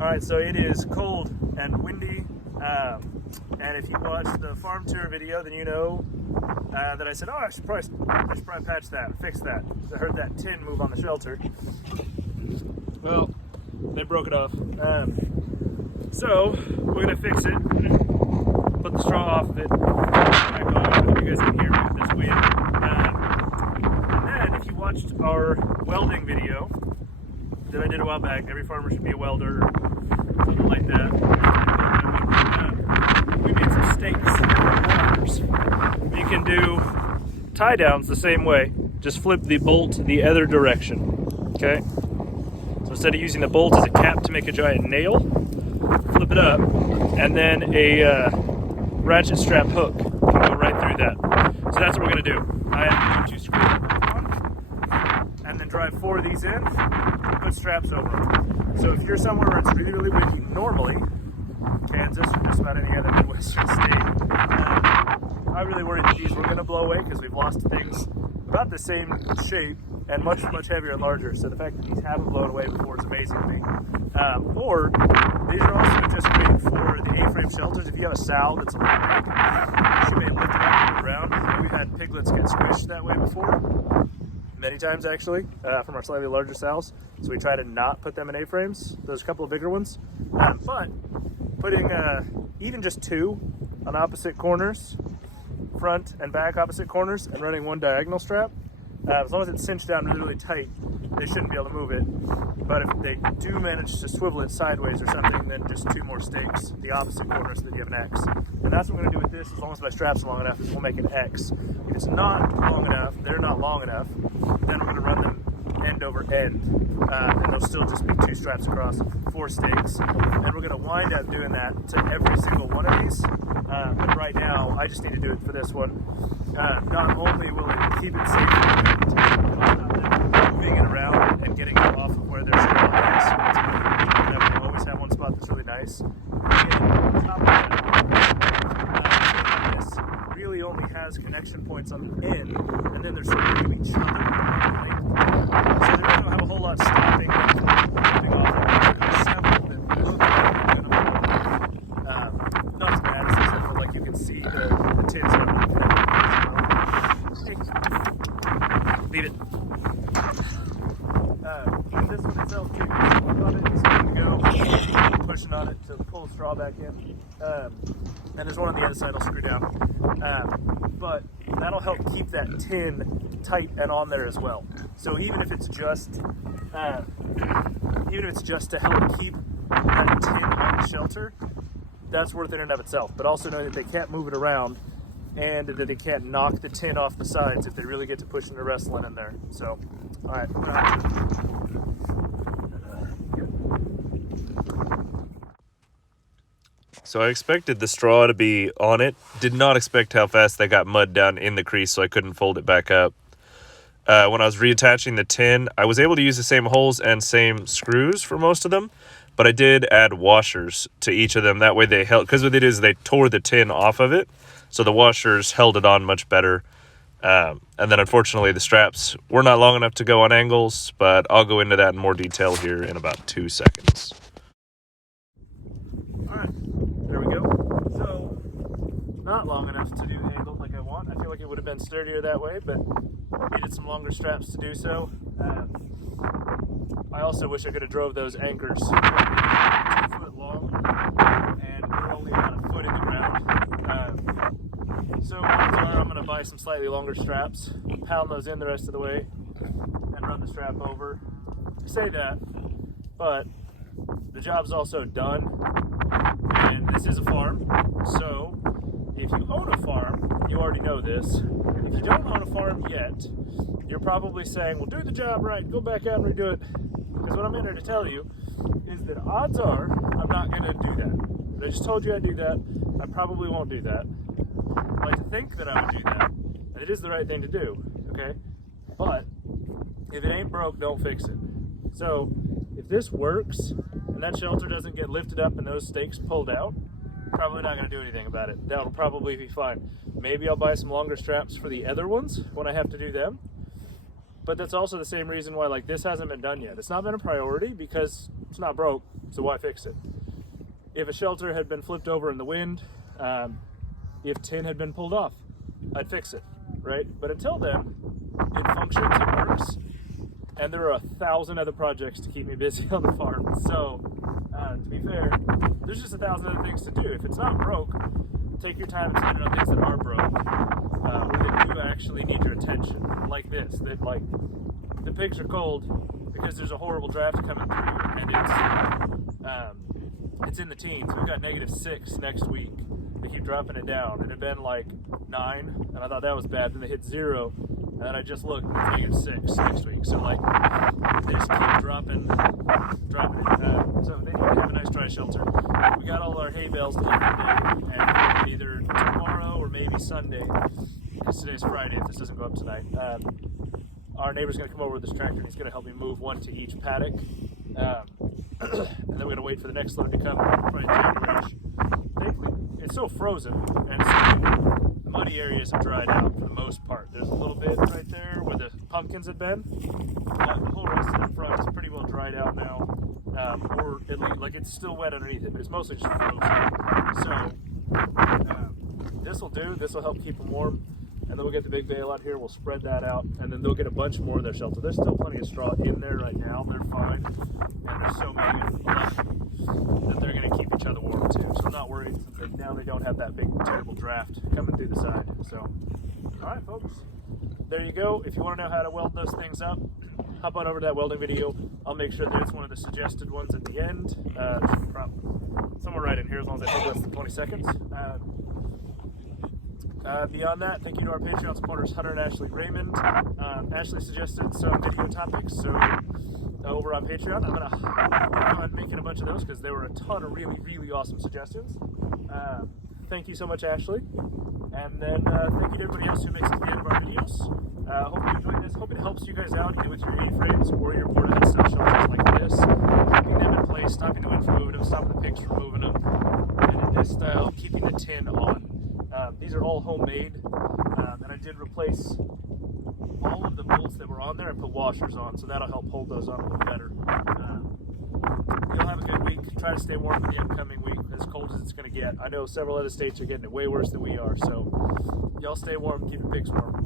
Alright, so it is cold and windy, and if you watched the farm tour video, then you know that I said, oh, I should probably patch that, fix that. I heard that tin move on the shelter. Well, they broke it off. So, we're going to fix it, put the straw off of it, back on. I hope you guys can hear me with this wind. And then, if you watched our welding video that I did a while back, every farmer should be a welder, or something like that. We made some stakes and wires. You can do tie downs the same way, just flip the bolt the other direction, okay? So instead of using the bolt as a cap to make a giant nail, flip it up, and then a ratchet strap hook can go right through that. So that's what we're gonna do. I have to put 2 screws on, and then drive 4 of these in, and put straps over them. So if you're somewhere where it's really, really windy, normally, Kansas or just about any other Midwestern state, I really worried that these were gonna blow away because we've lost things about the same shape and much, much heavier and larger. So the fact that these haven't blown away before is amazing to me. Or these are also just great for the A-frame shelters. If you have a sow that's a little big, you should be able to lift it up and move around. We've had piglets get squished that way before, many times actually, from our slightly larger sows. So we try to not put them in A-frames. There's a couple of bigger ones. But putting even just 2 on opposite corners, front and back opposite corners, and running 1 diagonal strap, as long as it's cinched down really, really tight, they shouldn't be able to move it. But if they do manage to swivel it sideways or something, then just 2 more stakes, the opposite corners, so that you have an X. And that's what we're gonna do with this, as long as my strap's long enough, is we'll make an X. If it's not long enough, they're not long enough, then we're gonna run them end over end. And they'll still just be 2 straps across, 4 stakes. And we're gonna wind up doing that to every single one of these. But right now, I just need to do it for this one. Not only will it keep it safe, moving it around and getting it off of where there's straw is. We'll always have one spot that's really nice. And on top of that, this really only has connection points on the end, and then they're sort of to each other. So they don't have a whole lot stopping moving off several that look not as bad as this, but like you can see the tins on the leave it. Even this one itself too, on it, it's going to go pushing on it to pull the straw back in. And there's one on the other side I'll screw down. But that'll help keep that tin tight and on there as well. So even if it's just to help keep that tin on the shelter, that's worth it in and of itself. But also knowing that they can't move it around and that they can't knock the tin off the sides if they really get to pushing the wrestling in there. So, all right, I'm gonna have to... So I expected the straw to be on it. Did not expect how fast they got mud down in the crease, so I couldn't fold it back up. When I was reattaching the tin, I was able to use the same holes and same screws for most of them, but I did add washers to each of them. That way they held, because what they did is they tore the tin off of it, so the washers held it on much better. And then unfortunately the straps were not long enough to go on angles, but I'll go into that in more detail here in about 2 seconds. Alright, there we go. So, not long enough to do angled like I want. I feel like it would have been sturdier that way, but needed some longer straps to do so. I also wish I could have drove those anchors 2 foot long, and we're only about a foot in the ground. So I'm going to buy some slightly longer straps, pound those in the rest of the way, and run the strap over. I say that, but the job's also done, and this is a farm, so if you own a farm, you already know this. If you don't own a farm yet, you're probably saying, well, do the job right, go back out and redo it. Because what I'm in here to tell you is that odds are I'm not going to do that. I just told you I'd do that. I probably won't do that. I like to think that I would do that, and it is the right thing to do, okay? But if it ain't broke, don't fix it. So if this works and that shelter doesn't get lifted up and those stakes pulled out, probably not going to do anything about it. That'll probably be fine. Maybe I'll buy some longer straps for the other ones when I have to do them. But that's also the same reason why like this hasn't been done yet. It's not been a priority because it's not broke, so why fix it? If a shelter had been flipped over in the wind, if tin had been pulled off, I'd fix it, right? But until then, it functions, it works, and there are 1,000 other projects to keep me busy on the farm. So, to be fair, there's just 1,000 other things to do. If it's not broke, take your time and spend it on things that are broke, or that do actually need your attention, like this. That like the pigs are cold because there's a horrible draft coming through, and it's in the teens. We've got -6 next week. They keep dropping it down. It had been like 9, and I thought that was bad. Then they hit 0, and then I just looked. It's -6 next week. So like they just keep dropping it. So they need to have a nice dry shelter. We got all our hay bales delivered today, and either tomorrow or maybe Sunday, because today's Friday. If this doesn't go up tonight, our neighbor's gonna come over with this tractor, and he's gonna help me move one to each paddock. And then we're gonna wait for the next load to come probably January. Thankfully, it's so frozen, and so the muddy areas have dried out for the most part. There's a little bit right there where the pumpkins had been. The whole rest of the front is pretty well dried out now, or at least like it's still wet underneath it, but it's mostly just frozen. So this will do. This will help keep them warm. And then we'll get the big bale out here, we'll spread that out, and then they'll get a bunch more of their shelter. There's still plenty of straw in there right now, they're fine. And there's so many of them that they're gonna keep each other warm too. So I'm not worried, since now they don't have that big, terrible draft coming through the side. So, all right, folks, there you go. If you wanna know how to weld those things up, hop on over to that welding video. I'll make sure that it's one of the suggested ones at the end. Somewhere right in here, as long as I take less than 20 seconds. Beyond that, thank you to our Patreon supporters, Hunter and Ashley Raymond. Ashley suggested some video topics, so over on Patreon, I'm going to go ahead making a bunch of those because there were a ton of really, really awesome suggestions. Thank you so much, Ashley. And then thank you to everybody else who makes it to the end of our videos. Hope you enjoyed this. Hope it helps you guys out either with your A-frames or your porta style shelters like this. Keeping them in place, stopping the wind from moving them, stopping the pigs from moving them. And in this style, keeping the tin on. These are all homemade, and I did replace all of the bolts that were on there and put washers on, so that'll help hold those on a little better. You'll have a good week. Try to stay warm for the upcoming week, as cold as it's going to get. I know several other states are getting it way worse than we are, so y'all stay warm, keep the pigs warm.